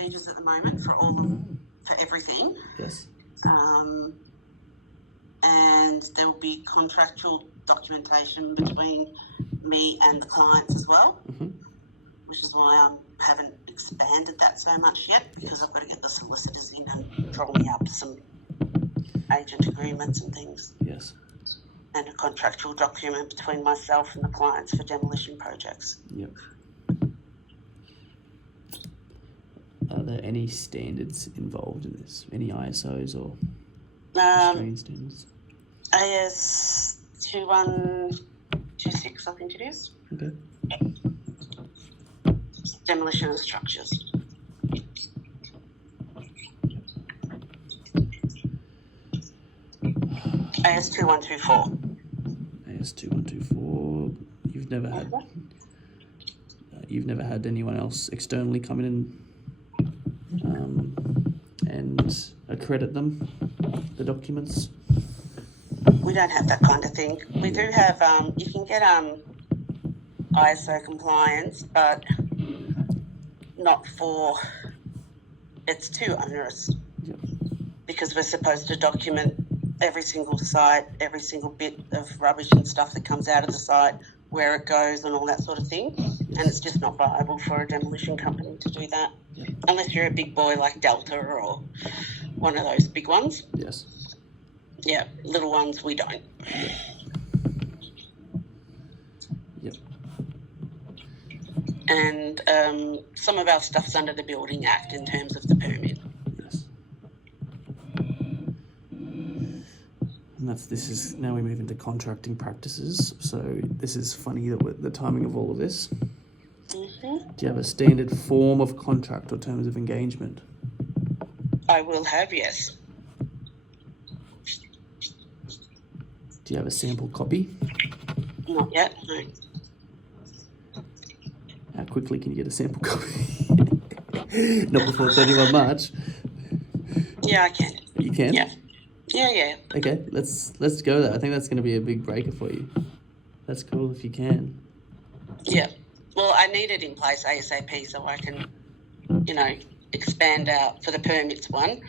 procedures at the moment for everything. Yes. And there will be contractual documentation between me and the clients as well, which is why I haven't expanded that so much yet, because I've got to get the solicitors in and draw me up some agent agreements and things. Yes. And a contractual document between myself and the clients for demolition projects. Yep. Are there any standards involved in this? Any ISOs or Australian standards? AS2126, I think it is. Okay. Demolition of structures. AS2124. AS2124. You've never had anyone else externally come in and accredit them, the documents? We don't have that kind of thing. We do have, you can get ISO compliance, but not for, it's too onerous. Yep. Because we're supposed to document every single site, every single bit of rubbish and stuff that comes out of the site, where it goes and all that sort of thing. And it's just not viable for a demolition company to do that. Yep. Unless you're a big boy like Delta or one of those big ones. Yes. Yeah, little ones we don't. Yep. And some of our stuff's under the Building Act in terms of the permit. Yes. And now we move into contracting practices. So this is funny that the timing of all of this. Mm-hmm. Do you have a standard form of contract or terms of engagement? I will have, yes. Do you have a sample copy? Not yet, no. How quickly can you get a sample copy? Not before 31 March. Yeah, I can. You can? Yeah. Yeah. Okay, let's go there. I think that's going to be a big breaker for you. That's cool if you can. Yeah. Well, I need it in place ASAP so I can, expand out for the permits one.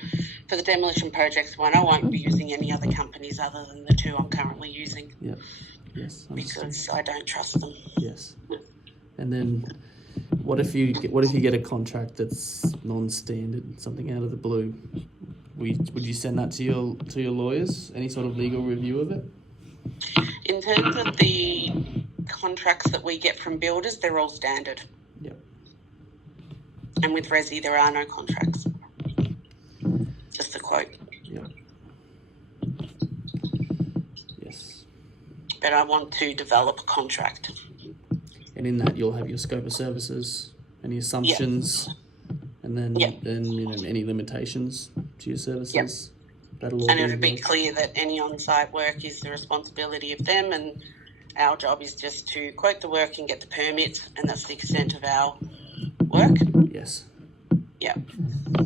For the demolition projects one, I won't be using any other companies other than the two I'm currently using. Yeah. Yes. Because I don't trust them. Yes. And then, what if you get a contract that's non-standard, something out of the blue? Would you send that to your lawyers? Any sort of legal review of it? In terms of the contracts that we get from builders, they're all standard. Yep. And with Resi, there are no contracts. Just a quote. Yep. Yes. But I want to develop a contract. And in that, you'll have your scope of services, any assumptions, and then any limitations to your services. Yep. And it'll be clear that any on-site work is the responsibility of them, and our job is just to quote the work and get the permits, and that's the extent of our work. Yes. Yeah.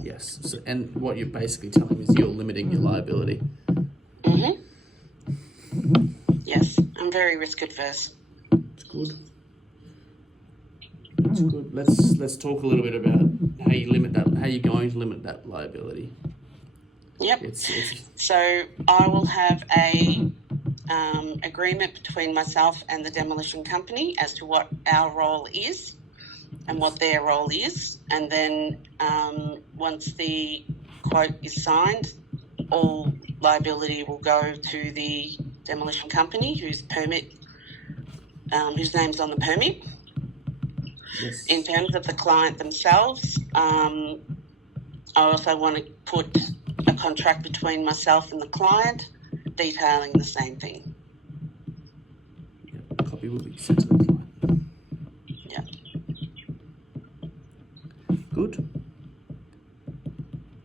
Yes. So, and what you're basically telling me is you're limiting your liability. Mm-hmm. Yes, I'm very risk adverse. That's good. That's good. Let's talk a little bit about how you limit that. How you're going to limit that liability. Yep. So I will have a agreement between myself and the demolition company as to what our role is and what their role is, and then once the quote is signed, all liability will go to the demolition company whose name's on the permit. Yes. In terms of the client themselves, I also want to put a contract between myself and the client detailing the same thing. Yep. A copy will be sent to the client. Yeah. Good.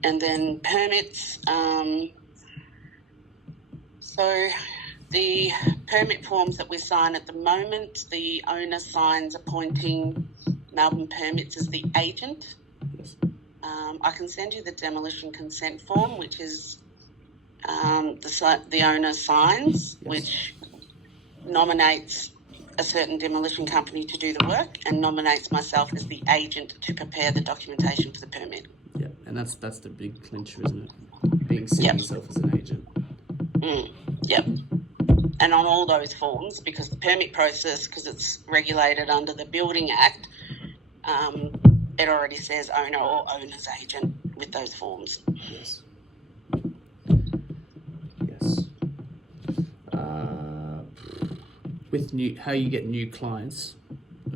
And then permits. So the permit forms that we sign at the moment, the owner signs appointing Melbourne Permits as the agent. Yes. I can send you the demolition consent form, which is the owner signs, yes, which nominates a certain demolition company to do the work and nominates myself as the agent to prepare the documentation for the permit. Yeah, and that's the big clincher, isn't it? Being seen yourself as an agent. Yep. And on all those forms, because the permit process, because it's regulated under the Building Act, it already says owner or owner's agent with those forms. Yes. Yes. With how you get new clients,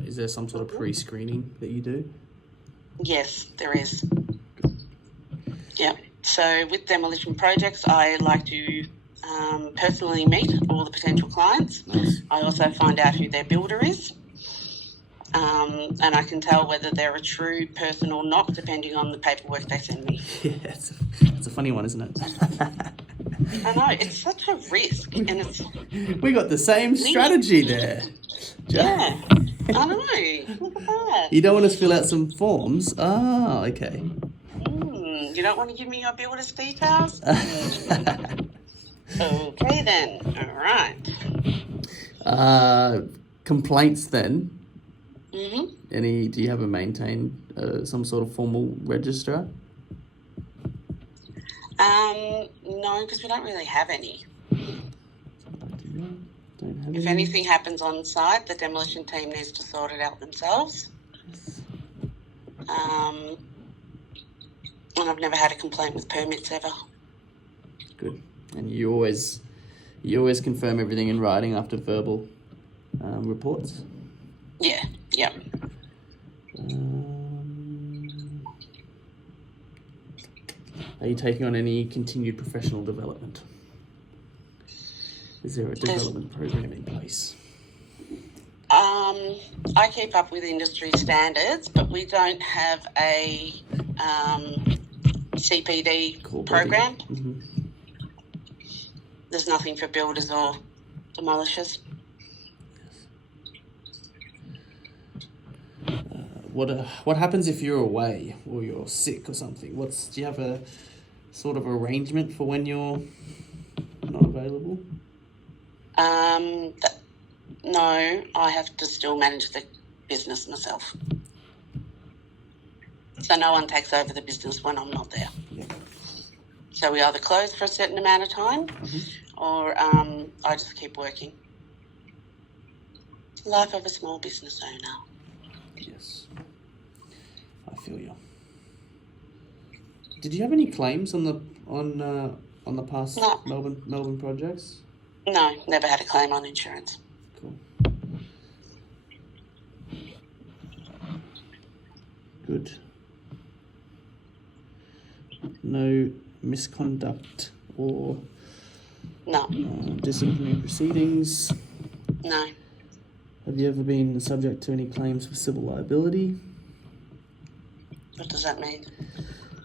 is there some sort of pre-screening that you do? Yes, there is. Yep. So with demolition projects, I like to personally meet all the potential clients. Nice. I also find out who their builder is. And I can tell whether they're a true person or not, depending on the paperwork they send me. Yeah, it's a funny one, isn't it? I know, it's such a risk, and it's... We got the same strategy there. Yeah, I know. Look at that. You don't want to fill out some forms? Ah, okay. You don't want to give me your builder's details? Okay then, all right. Complaints then? Mm-hmm. Do you have a maintain some sort of formal registrar? No, because we don't really have any. Don't have If anything happens on site, the demolition team needs to sort it out themselves. And I've never had a complaint with permits ever. Good. And you always confirm everything in writing after verbal reports? Yeah, yep. Are you taking on any continued professional development? Is there a development program in place? I keep up with industry standards, but we don't have a CPD program. Mm-hmm. There's nothing for builders or demolishers. What happens if you're away or you're sick or something? Do you have a sort of arrangement for when you're not available? No, I have to still manage the business myself. So no one takes over the business when I'm not there. Yeah. So we either close for a certain amount of time, or I just keep working. Life of a small business owner. Yes, I feel you. Did you have any claims on the past Melbourne projects? No, never had a claim on insurance. Cool. Good. No misconduct or disciplinary proceedings? No. Have you ever been subject to any claims for civil liability? What does that mean?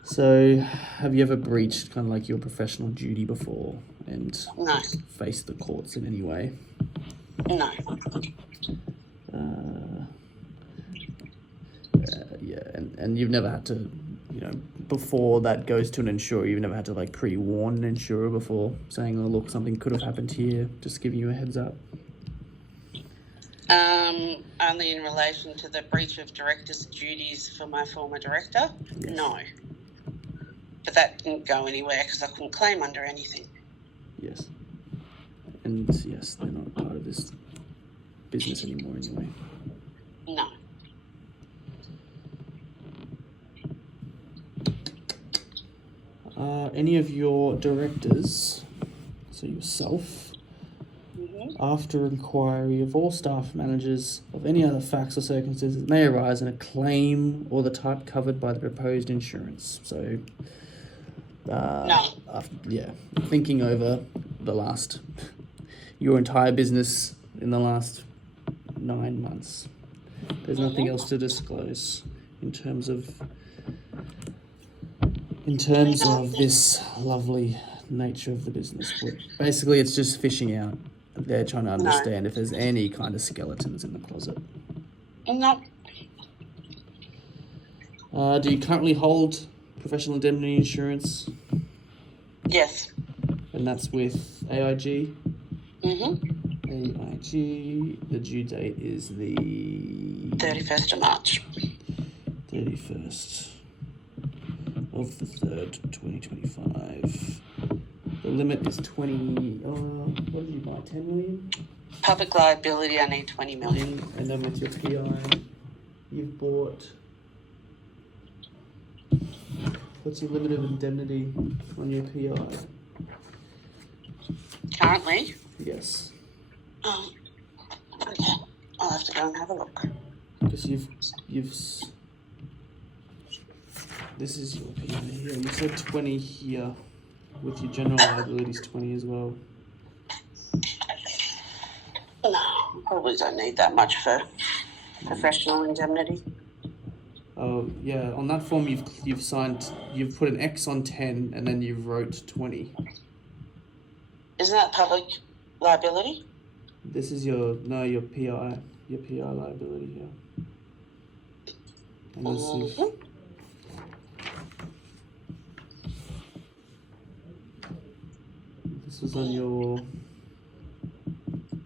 So, have you ever breached kind of like your professional duty before and faced the courts in any way? No. And you've never had to, before that goes to an insurer, you've never had to like pre-warn an insurer before saying, oh look, something could have happened here, just giving you a heads up? Only in relation to the breach of director's duties for my former director? Yes. No. But that didn't go anywhere because I couldn't claim under anything. Yes. And yes, they're not part of this business anymore anyway. No. Any of your directors, so yourself, after inquiry of all staff managers of any other facts or circumstances may arise in a claim or the type covered by the proposed insurance. So, no. Thinking over your entire business in the last 9 months, there's nothing else to disclose in terms of this lovely nature of the business. Basically, it's just fishing out. They're trying to understand if there's any kind of skeletons in the closet. No. Do you currently hold professional indemnity insurance? Yes. And that's with AIG? Mm-hmm. AIG. The due date is the 31st of March. 31st of the 3rd, 2025. The limit is 20. What did you buy? 10 million. Public liability, I need 20 million. And then with your PI, you've bought. What's your limit of indemnity on your PI? Currently? Yes. Okay. I'll have to go and have a look. Because this is your PI here. You said 20 here. With your general liabilities 20 as well. No, probably don't need that much for professional indemnity. Oh yeah, on that form you've signed, you've put an X on 10 and then you've wrote 20. Isn't that public liability? This is your PI liability here. And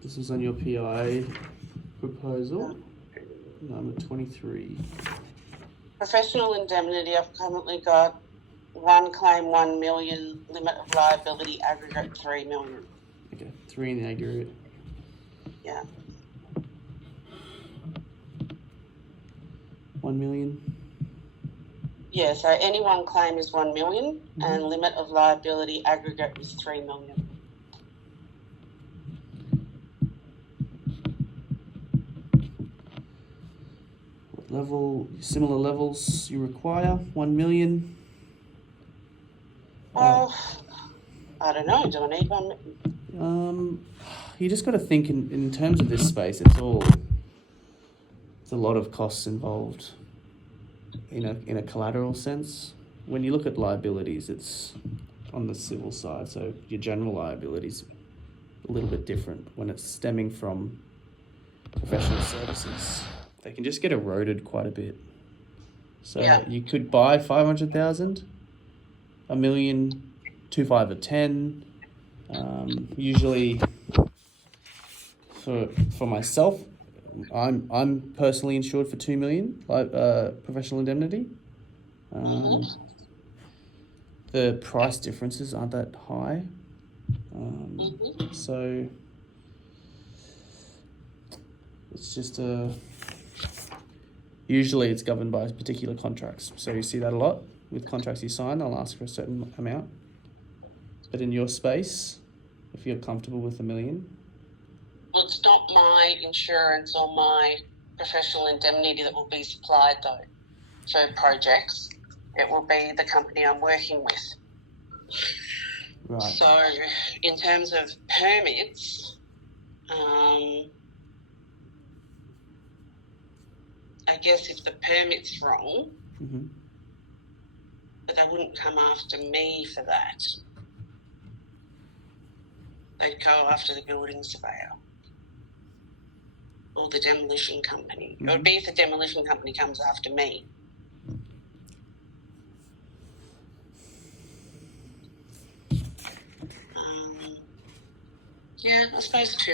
this was on your PI proposal, number 23. Professional indemnity, I've currently got one claim, 1 million, limit of liability, aggregate 3 million. Okay, 3 in the aggregate. Yeah. 1 million? Yeah, so any one claim is 1 million and limit of liability aggregate is 3 million. Similar levels you require, 1 million? Well, I don't know, do I need 1 million? You just got to think in terms of this space, it's a lot of costs involved in a collateral sense. When you look at liabilities, it's on the civil side, so your general liabilities a little bit different when it's stemming from professional services. They can just get eroded quite a bit. So you could buy 500,000, $1 million, 2.5 or 10. Usually, for myself, I'm personally insured for 2 million, professional indemnity. The price differences aren't that high, so it's just usually it's governed by particular contracts. So you see that a lot with contracts you sign. They'll ask for a certain amount, but in your space, if you're comfortable with $1 million. Well, it's not my insurance or my professional indemnity that will be supplied, though, for projects. It will be the company I'm working with. Right. So, in terms of permits, I guess if the permit's wrong, but they wouldn't come after me for that. They'd go after the building surveyor or the demolition company. It would be if the demolition company comes after me. Yeah, I suppose